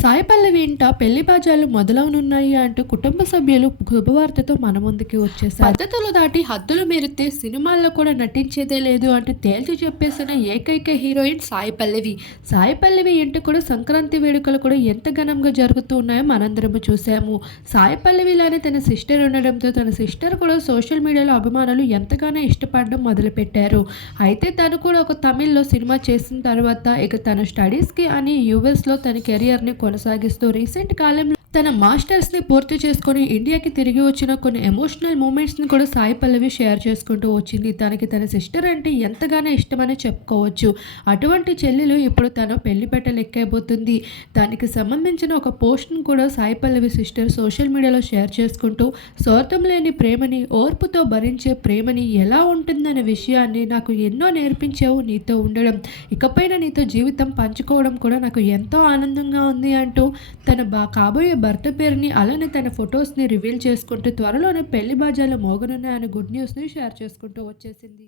సాయి పల్లవి ఇంట పెళ్ళి బాజాలు మొదలవనున్నాయి అంటూ కుటుంబ సభ్యులు శుభవార్తతో మన ముందుకి వచ్చేసారు పద్ధతులు దాటి హద్దులు మీరితే సినిమాల్లో కూడా నటించేదే లేదు అంటూ తేల్చి చెప్పేసిన ఏకైక హీరోయిన్ సాయి పల్లవి సాయి పల్లవి ఇంట కూడా సంక్రాంతి వేడుకలు కూడా ఎంత ఘనంగా జరుగుతూ ఉన్నాయో మనందరము చూసాము సాయి పల్లవిలానే తన సిస్టర్ ఉండడంతో తన సిస్టర్ కూడా సోషల్ మీడియాలో అభిమానులు ఎంతగానో ఇష్టపడడం మొదలుపెట్టారు. అయితే తను కూడా ఒక తమిళ్ళో సినిమా చేసిన తర్వాత ఇక తన స్టడీస్కి అని యూఎస్లో తన కెరియర్ని కొనసాగిస్తూ రీసెంట్ కాలంలో తన మాస్టర్స్ని పూర్తి చేసుకొని ఇండియాకి తిరిగి వచ్చిన కొన్ని ఎమోషనల్ మూమెంట్స్ని కూడా సాయి పల్లవి షేర్ చేసుకుంటూ వచ్చింది. తనకి తన సిస్టర్ అంటే ఎంతగానో ఇష్టమని చెప్పుకోవచ్చు. అటువంటి చెల్లెలు ఇప్పుడు తను పెళ్ళి లెక్కైపోతుంది దానికి సంబంధించిన ఒక పోస్ట్ని కూడా సాయి పల్లవి సిస్టర్ సోషల్ మీడియాలో షేర్ చేసుకుంటూ స్వార్థం లేని ప్రేమని ఓర్పుతో భరించే ప్రేమని ఎలా ఉంటుందనే విషయాన్ని నాకు ఎన్నో నేర్పించావు నీతో ఉండడం. ఇకపైన నీతో జీవితం పంచుకోవడం కూడా నాకు ఎంతో ఆనందంగా ఉంది అంటూ తన బా కాబోయే భర్త పేరుని అలానే తన ఫొటోస్ని రివీల్ చేసుకుంటూ త్వరలోనే పెళ్ళి బాజాలు మోగనున్నాయని గుడ్ న్యూస్ని షేర్ చేసుకుంటూ వచ్చేసింది.